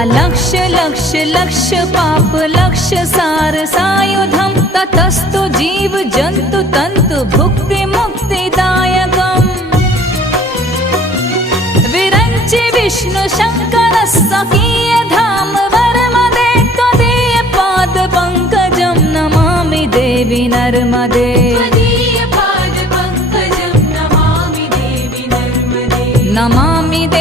अलक्ष लक्ष लक्ष पाप लक्ष सार सायुधम ततस्तु जीव जंतु तंतु भुक्ति मुक्तिदायकम् विरंचि विष्णु शंकर सखीय धाम वर्मदे त्वदीय पाद पंकजं नमामि देवी नर्मदे नमामि देवी